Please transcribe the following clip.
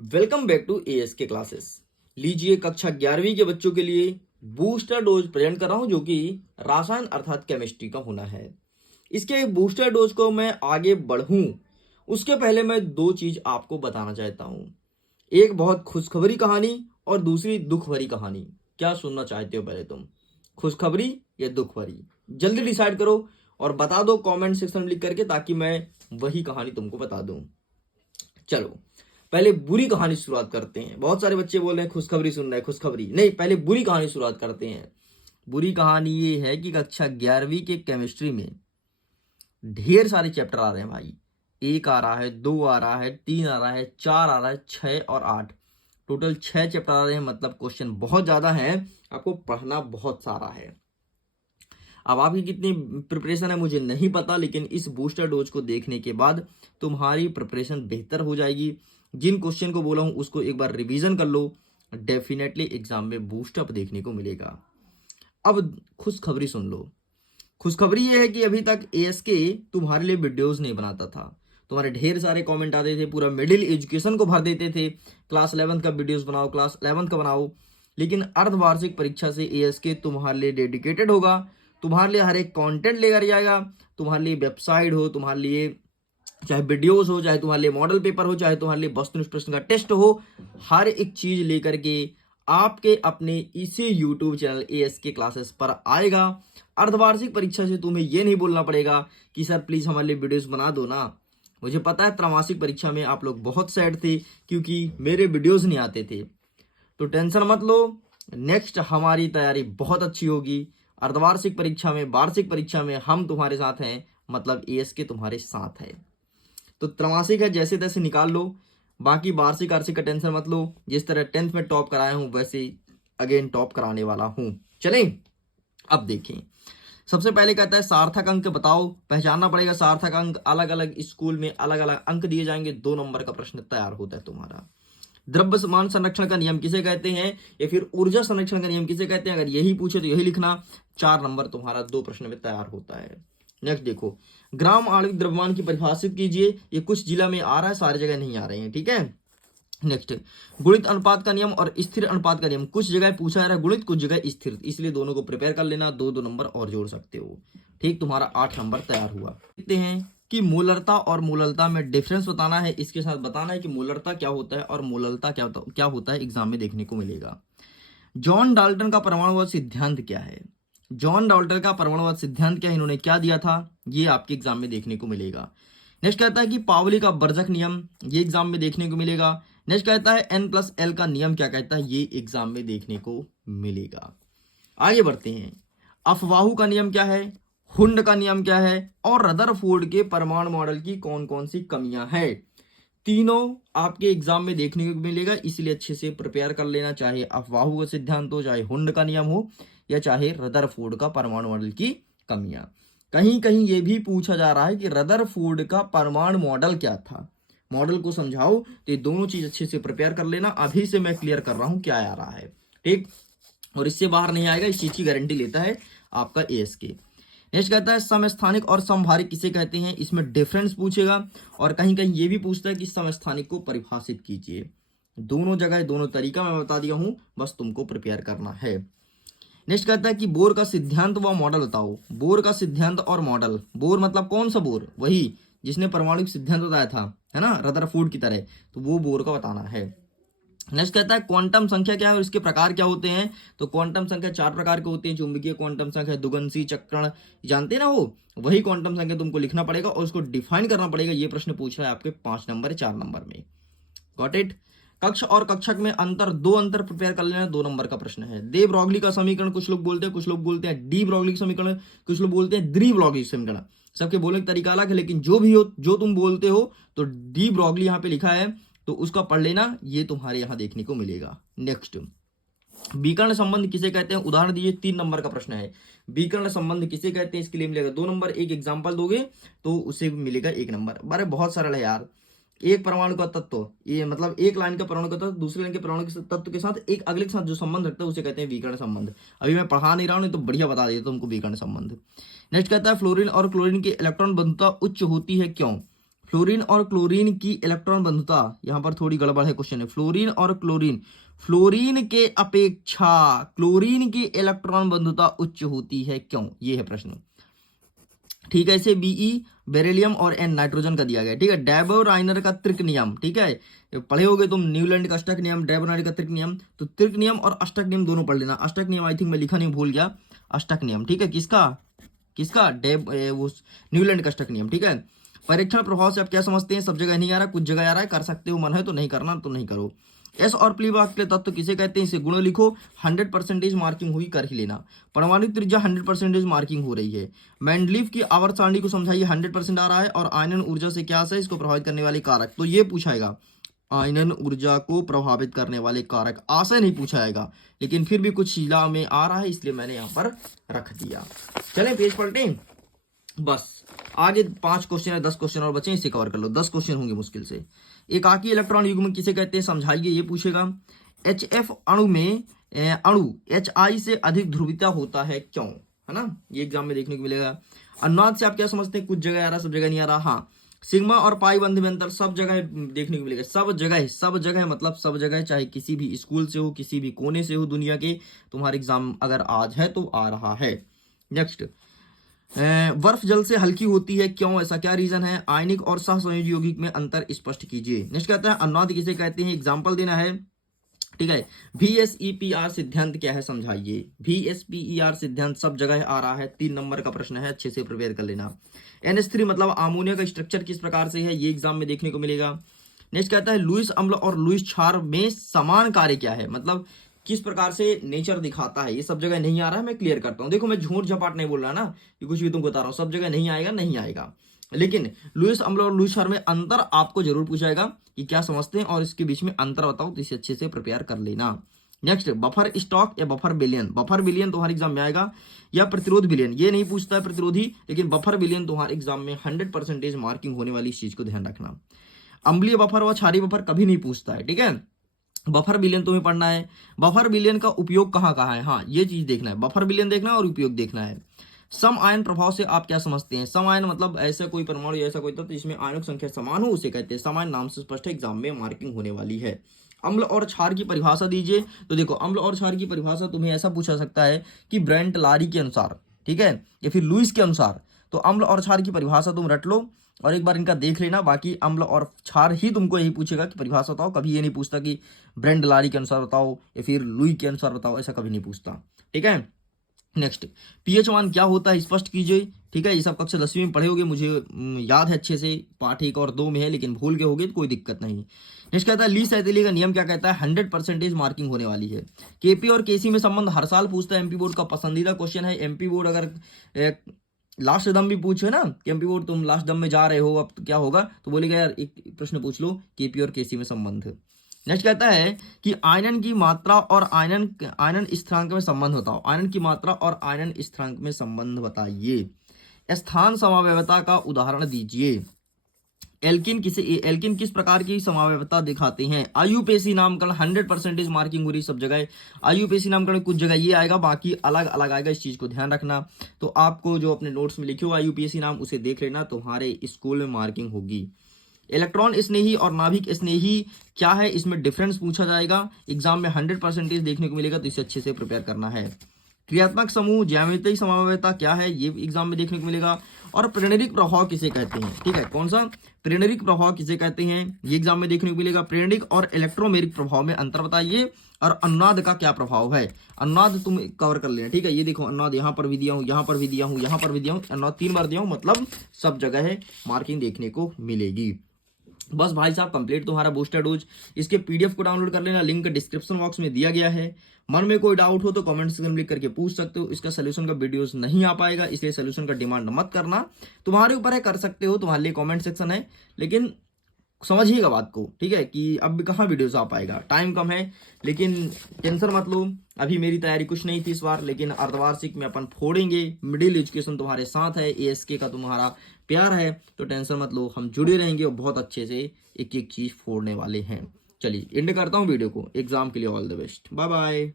Welcome back to ASK classes. लीजिए कक्षा 11वीं के बच्चों के लिए बूस्टर डोज प्रेजेंट कर रहा हूं, जो कि रसायन अर्थात केमिस्ट्री का होना है। इसके बूस्टर डोज को मैं आगे बढ़ूं उसके पहले मैं दो चीज आपको बताना चाहता हूं। एक बहुत खुशखबरी कहानी और दूसरी दुख भरी कहानी। क्या सुनना चाहते हो पहले तुम, खुशखबरी या दुख भरी? जल्दी डिसाइड करो और बता दो कमेंट सेक्शन में लिख करके, ताकि मैं वही कहानी तुमको बता दूं। चलो पहले बुरी कहानी शुरुआत करते हैं। बहुत सारे बच्चे बोल रहे हैं खुशखबरी सुन रहे हैं, खुशखबरी नहीं, पहले बुरी कहानी शुरुआत करते हैं। बुरी कहानी ये है कि कक्षा 11वीं के केमिस्ट्री में ढेर सारे चैप्टर आ रहे हैं भाई। 1 आ रहा है, 2 आ रहा है, 3 आ रहा है, 4 आ रहा है, 6 और 8, टोटल 6 चैप्टर आ रहे हैं। मतलब क्वेश्चन बहुत ज्यादा है, आपको पढ़ना बहुत सारा है। अब आपकी कितनी प्रिपरेशन है मुझे नहीं पता, लेकिन इस बूस्टर डोज को देखने के बाद तुम्हारी प्रिपरेशन बेहतर हो जाएगी। जिन क्वेश्चन को बोला हूं उसको एक बार रिवीजन कर लो, डेफिनेटली एग्जाम में बूस्टअप देखने को मिलेगा। अब खुशखबरी सुन लो। खुशखबरी ये है कि अभी तक एएसके तुम्हारे लिए वीडियोस नहीं बनाता था। तुम्हारे ढेर सारे कमेंट आते थे, पूरा मिडिल एजुकेशन को भर देते थे, क्लास 11th का वीडियोस बनाओ, क्लास 11th का बनाओ। लेकिन अर्धवार्षिक परीक्षा से एएसके तुम्हारे लिए डेडिकेटेड होगा, तुम्हारे लिए हर एक कंटेंट लेकर जाएगा। तुम्हारे लिए वेबसाइट हो, तुम्हारे लिए चाहे वीडियोस हो, चाहे तुम्हारे लिए मॉडल पेपर हो, चाहे तुम्हारे लिए वस्तुनिष्ठ प्रश्न का टेस्ट हो, हर एक चीज लेकर के आपके अपने इसी यूट्यूब चैनल एएसके क्लासेस पर आएगा। अर्धवार्षिक परीक्षा से तुम्हें यह नहीं बोलना पड़ेगा कि सर प्लीज हमारे लिए वीडियोस बना दो ना। मुझे पता है त्रैमासिक परीक्षा में आप लोग बहुत सैड थे क्योंकि मेरे वीडियोस नहीं आते थे, तो टेंशन मत लो, नेक्स्ट हमारी तैयारी बहुत अच्छी होगी। अर्धवार्षिक परीक्षा में, वार्षिक परीक्षा में हम तुम्हारे साथ हैं, मतलब एएसके तुम्हारे साथ है। तो त्रैमासिक है जैसे तैसे निकाल लो, बाकी वार्षिक वार्षिक का टेंशन मत लो। जिस तरह 10th में टॉप कराया हूं वैसे अगेन टॉप कराने वाला हूं। चलें अब देखें। सबसे पहले कहता है सार्थक अंक बताओ। पहचानना पड़ेगा सार्थक अंक, अलग अलग स्कूल में अलग अलग अंक दिए जाएंगे। 2 नंबर का प्रश्न तैयार होता है तुम्हारा। द्रव्यमान संरक्षण का नियम किसे कहते हैं, या फिर ऊर्जा संरक्षण का नियम किसे कहते हैं? अगर यही पूछे तो यही लिखना। 4 नंबर तुम्हारा 2 प्रश्न में तैयार होता है। नेक्स्ट देखो, ग्राम आणविक द्रव्यमान की परिभाषित कीजिए। ये कुछ जिला में आ रहा है, सारी जगह नहीं आ रहे हैं, ठीक है। नेक्स्ट, गुणित अनुपात का नियम और स्थिर अनुपात का नियम। कुछ जगह पूछा जा रहा है गुणित, कुछ जगह स्थिर, इसलिए दोनों को प्रिपेयर कर लेना। 2-2 नंबर और जोड़ सकते हो। ठीक, तुम्हारा 8 नंबर तैयार हुआ। देखते हैं कि मोलरता और मोललता में डिफरेंस बताना है। इसके साथ बताना है कि मोलरता क्या होता है और मोललता क्या होता है, एग्जाम में देखने को मिलेगा। जॉन डाल्टन का परमाणुवाद सिद्धांत क्या है? जॉन डाल्टन का परमाणुवाद सिद्धांत क्या है, इन्होंने क्या दिया था, ये आपके एग्जाम में देखने को मिलेगा। नेक्स्ट कहता है कि पावली का वर्जक नियम, ये एग्जाम में देखने को मिलेगा। नेक्स्ट कहता है N+L का नियम क्या कहता है, ये एग्जाम में देखने को मिलेगा। आगे बढ़ते हैं। अफवाहू का नियम क्या है, हुंड का नियम क्या है, और रदरफोर्ड के परमाणु मॉडल की कौन कौन सी कमियां हैं, तीनों आपके एग्जाम में देखने को मिलेगा। इसलिए अच्छे से प्रिपेयर कर लेना, चाहे अफवाहू का सिद्धांत हो, चाहे हुंड का नियम हो, या चाहे रदरफोर्ड का परमाणु मॉडल की कमियां। कहीं कहीं ये भी पूछा जा रहा है कि रदरफोर्ड का परमाणु मॉडल क्या था, मॉडल को समझाओ। तो ये दोनों चीज अच्छे से प्रिपेयर कर लेना। अभी से मैं क्लियर कर रहा हूं क्या आ रहा है, ठीक, और इससे बाहर नहीं आएगा, इस चीज की गारंटी लेता है आपका एएसके। नेक्स्ट कहता है समस्थानिक और समभारिक किसे कहते हैं, इसमें डिफरेंस पूछेगा। और कहीं कहीं ये भी पूछता है कि समस्थानिक को परिभाषित कीजिए। दोनों जगह दोनों तरीका मैं बता दिया हूं, बस तुमको प्रिपेयर करना है। नेक्स्ट कहता है कि बोर का सिद्धांत व मॉडल बताओ। बोर का सिद्धांत और मॉडल, बोर मतलब कौन सा बोर, वही जिसने परमाणु सिद्धांत बताया था, है ना, रदरफोर्ड की तरह, तो वो बोर का बताना है। नेक्स्ट कहता है क्वांटम संख्या क्या है और इसके प्रकार क्या होते हैं। तो क्वांटम संख्या 4 प्रकार के होते हैं। चुंबकीय क्वांटम संख्या, दुगंसी, चक्रण, जानते हैं ना, वो वही क्वांटम संख्या तुमको लिखना पड़ेगा और उसको डिफाइन करना पड़ेगा। ये प्रश्न पूछ रहा है आपके 5 नंबर 4 नंबर में। Got it. कक्ष और कक्षक में अंतर, 2 अंतर प्रिपेयर कर लेना। 2 नंबर का प्रश्न है। दे ब्रॉगली का समीकरण कुछ लोग बोलते हैं, कुछ लोग बोलते हैं डी ब्रॉगली समीकरण, कुछ लोग बोलते हैं द्वि ब्रॉगली समीकरण। सबके बोलने का तरीका अलग है, लेकिन जो भी हो, जो तुम बोलते हो, तो डी ब्रॉगली यहाँ पे लिखा है तो उसका पढ़ लेना, ये तुम्हारे यहाँ देखने को मिलेगा। नेक्स्ट, विकर्ण संबंध किसे कहते हैं, उदाहरण दीजिए। 3 नंबर का प्रश्न है, विकर्ण संबंध किसे कहते हैं, इसके लिए मिलेगा 2 नंबर। एक एग्जाम्पल दोगे तो उसे मिलेगा 1 नंबर। बारे बहुत सरल है यार। एक परमाणु का तत्व, ये मतलब एक लाइन का परमाणु का तत्व दूसरे लाइन के परमाणु के तत्व के साथ एक अगले के साथ जो संबंध रखता है उसे कहते हैं विकर्ण संबंध। अभी मैं पढ़ा नहीं रहा हूं, तो बढ़िया बता दिया तुमको विकर्ण संबंध। नेक्स्ट कहता है फ्लोरीन और क्लोरीन की इलेक्ट्रॉन बंधुता उच्च होती है क्यों। फ्लोरीन और क्लोरीन की इलेक्ट्रॉन बंधुता, यहाँ पर थोड़ी गड़बड़ है क्वेश्चन है। फ्लोरीन और क्लोरीन, फ्लोरीन के अपेक्षा क्लोरीन की इलेक्ट्रॉन बंधुता उच्च होती है, क्यों? ये है प्रश्न। ठीक है, इसे बीई, बेरिलियम और एन नाइट्रोजन का दिया गया। ठीक है, डेबोराइनर का त्रिक नियम, ठीक है, पढ़े होगे तुम, न्यूलैंड का अष्टक नियम, डेबोराइनर का त्रिक नियम। तो त्रिक नियम और अष्टक नियम दोनों पढ़ लेना। अष्टक नियम आई थिंक मैं लिखा नहीं, भूल गया। अष्टक नियम, ठीक है, किसका किसका वो न्यूलैंड का अष्टक नियम। ठीक है, परीक्षण प्रभाव से आप क्या समझते हैं? सब जगह नहीं आ रहा, कुछ जगह आ रहा है, कर सकते हो, मन है तो, नहीं करना तो नहीं करो। एस और पी विभाग के तत्व किसे कहते हैं? इसे गुण लिखो, 100% मार्किंग हुई, कर ही लेना। परमाणु त्रिज्या 100% मार्किंग हो रही है। मैंडलीफ की आवर्त सारणी को समझाइए, 100% आ रहा है। और आयनन ऊर्जा से क्या है इसको प्रभावित करने वाले कारक, तो ये पूछाएगा, आयनन ऊर्जा को प्रभावित करने वाले कारक। आशय नहीं पूछाएगा, लेकिन फिर भी कुछ शिला में आ रहा है, इसलिए मैंने यहाँ पर रख दिया। चलें पेज पलटें, बस आगे 5 क्वेश्चन है, 10 क्वेश्चन और बचे, इसे कवर कर लो। 10 क्वेश्चन होंगे मुश्किल से। एकाकी इलेक्ट्रॉन युग्म किसे कहते हैं? समझाइए, ये पूछेगा। HF अणु में अणु HI से अधिक ध्रुवीयता होता है, क्यों? है ना, ये एग्जाम में देखने को मिलेगा। अनुनाद से आप क्या समझते हैं? कुछ जगह आ रहा, सब जगह नहीं आ रहा। हाँ, सिग्मा और पाई बंध में अंतर सब जगह देखने को मिलेगा। सब जगह, सब जगह मतलब सब जगह, चाहे किसी भी स्कूल से हो, किसी भी कोने से हो दुनिया के, तुम्हारा एग्जाम अगर आज है तो आ रहा है। नेक्स्ट, बर्फ जल से हल्की होती है, क्यों? ऐसा क्या रीजन है? आयनिक और सहसंयोजी यौगिक में अंतर स्पष्ट कीजिए। नेक्स्ट कहता है अनुनाद किसे कहते हैं? एग्जाम्पल देना है। ठीक है, VSEPR सिद्धांत क्या है? समझाइए। VSPER सिद्धांत सब जगह आ रहा है, 3 नंबर का प्रश्न है, अच्छे से प्रिपेयर कर लेना। NH3 मतलब अमोनिया का स्ट्रक्चर किस प्रकार से है? ये एग्जाम में देखने को मिलेगा। नेक्स्ट कहता है लुईस अम्ल और लुईस क्षार में समान कार्य क्या है, मतलब किस प्रकार से नेचर दिखाता है। ये सब जगह नहीं आ रहा है, मैं क्लियर करता हूँ। देखो मैं झूठ झपाट नहीं बोल रहा ना, ये कुछ भी तुमको बता रहा हूँ, सब जगह नहीं आएगा, नहीं आएगा, लेकिन लुईस अम्ल और लुईस क्षार में अंतर आपको जरूर पूछाएगा कि क्या समझते हैं और इसके बीच में अंतर बताओ, तो इसे अच्छे से प्रिपेयर कर लेना। नेक्स्ट, बफर स्टॉक या बफर बिलियन। बफर बिलियन तुम्हारे एग्जाम में आएगा, या प्रतिरोध बिलियन, ये नहीं पूछता है प्रतिरोधी, लेकिन बफर बिलियन तुम्हारे एग्जाम में 100% मार्किंग होने वाली इस चीज को ध्यान रखना। अम्लीय बफर व क्षारीय बफर कभी नहीं पूछता है, ठीक है। बफर बिलियन तुम्हें पढ़ना है। बफर बिलियन का उपयोग कहाँ कहाँ है, हाँ ये चीज देखना है, बफर बिलियन देखना है और उपयोग देखना है। सम आयन प्रभाव से आप क्या समझते हैं? सम आयन मतलब ऐसा कोई परमाणु या ऐसा कोई तत्व जिसमें आयनों की संख्या समान हो, उसे कहते हैं सम आयन। नाम से स्पष्ट है, एग्जाम में मार्किंग होने वाली है। अम्ल और क्षार की परिभाषा दीजिए। तो देखो अम्ल और क्षार की परिभाषा तुम्हें ऐसा पूछा सकता है कि ब्रेंट लारी के अनुसार, ठीक है, या फिर लुईस के अनुसार। तो अम्ल और क्षार की परिभाषा तुम रट लो और एक बार इनका देख लेना। बाकी अम्ल और क्षार ही तुमको यही पूछेगा कि परिभाषा बताओ, कभी ये नहीं पूछता कि ब्रेंट लारी के अनुसार बताओ या फिर लुई के अनुसार बताओ, ऐसा कभी नहीं पूछता, ठीक है। नेक्स्ट, पीएच मान क्या होता है स्पष्ट कीजिए। ठीक है, ये सब कक्षा 10वीं में पढ़े होगे, मुझे याद है अच्छे से, पाठ 1 और 2 में है, लेकिन भूल गए होगे तो कोई दिक्कत नहीं। नेक्स्ट कहता है ली सैतेली का नियम क्या कहता है? 100% मार्किंग होने वाली है। केपी और केसी में संबंध हर साल पूछता है, एमपी बोर्ड का पसंदीदा क्वेश्चन है। एमपी बोर्ड अगर लास्ट दम भी पूछे ना कि एमपी बोर्ड तुम लास्ट दम में जा रहे हो अब तो क्या होगा, तो बोलेगा यार एक प्रश्न पूछ लो केपी और केसी में संबंध। नेक्स्ट कहता है कि आयनन की मात्रा और आयनन स्थिरांक में संबंध बताओ। आयनन की मात्रा और आयनन स्थिरांक में संबंध बताइए। स्थान समावयवता का उदाहरण दीजिए। एल्किन किस प्रकार की समावयवता दिखाते हैं? आयुपेसी नामकरण 100% मार्किंग हो रही सब जगह। आयुपेसी नामकरण कुछ जगह ये आएगा, बाकी अलग अलग आएगा, इस चीज को ध्यान रखना। तो आपको जो अपने नोट्स में लिखे हो आयुपेसी नाम, उसे देख लेना, तुम्हारे स्कूल में मार्किंग होगी। इलेक्ट्रॉन स्नेही और नाभिक स्नेही क्या है, इसमें डिफरेंस पूछा जाएगा, एग्जाम में 100% देखने को मिलेगा, तो इसे अच्छे से प्रिपेयर करना है। क्रियात्मक समूह ज्यामितीय समावयवता क्या है, ये एग्जाम में देखने को मिलेगा। और प्रेरणिक प्रभाव किसे कहते हैं? ठीक है, कौन सा प्रेरणिक प्रभाव किसे कहते हैं, ये एग्जाम में देखने को मिलेगा। प्रेरणिक और इलेक्ट्रोमेरिक प्रभाव में अंतर बताइए। और अनुनाद का क्या प्रभाव है, अनुनाद तुम कवर कर लेना, ठीक है। ये देखो अनुनाद यहाँ पर भी दिया हूँ, यहाँ पर भी दिया हूँ, यहाँ पर भी दिया हूँ, अनुनाद 3 बार दिया हूँ, मतलब सब जगह है मार्किंग देखने को मिलेगी। बस भाई साहब कंप्लीट तुम्हारा बूस्टर डोज। इसके पीडीएफ को डाउनलोड कर लेना, लिंक डिस्क्रिप्शन बॉक्स में दिया गया है। मन में कोई डाउट हो तो कमेंट सेक्शन में लिख करके पूछ सकते हो। इसका सोल्यूशन का वीडियोस नहीं आ पाएगा, इसलिए सोल्यूशन का डिमांड मत करना, तुम्हारे ऊपर है, कर सकते हो, तुम्हारे लिए कमेंट सेक्शन है, लेकिन समझिएगा बात को, ठीक है, कि अब कहाँ वीडियोस आ पाएगा, टाइम कम है। लेकिन टेंशन मत लो, अभी मेरी तैयारी कुछ नहीं थी इस बार, लेकिन अर्धवार्षिक में अपन फोड़ेंगे। मिडिल एजुकेशन तुम्हारे साथ है, एएसके का तुम्हारा प्यार है, तो टेंशन मत लो, हम जुड़े रहेंगे और बहुत अच्छे से एक एक चीज फोड़ने वाले हैं। चलिए एंड करता हूँ वीडियो को। एग्जाम के लिए all the best, bye bye.